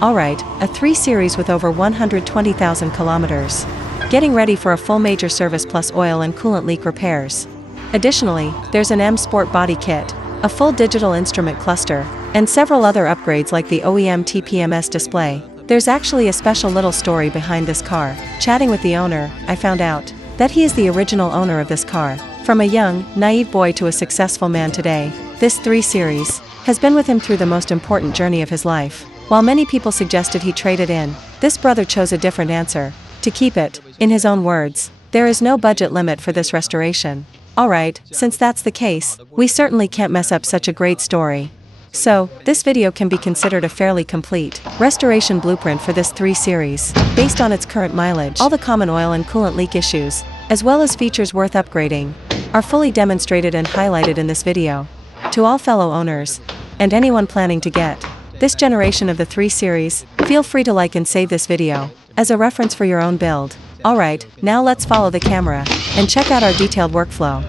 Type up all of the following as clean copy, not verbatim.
Alright, a 3 Series with over 120,000 kilometers. Getting ready for a full major service plus oil and coolant leak repairs. Additionally, there's an M Sport body kit, a full digital instrument cluster, and several other upgrades like the OEM TPMS display. There's actually a special little story behind this car. Chatting with the owner, I found out that he is the original owner of this car. From a young, naive boy to a successful man today, this 3 Series has been with him through the most important journey of his life. While many people suggested he trade it in, this brother chose a different answer: to keep it. In his own words, there is no budget limit for this restoration. Alright, since that's the case, we certainly can't mess up such a great story. So, this video can be considered a fairly complete restoration blueprint for this 3 Series, based on its current mileage. All the common oil and coolant leak issues, as well as features worth upgrading, are fully demonstrated and highlighted in this video. To all fellow owners, and anyone planning to get this generation of the 3 Series, feel free to like and save this video as a reference for your own build. Alright, now let's follow the camera and check out our detailed workflow.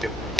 perspective.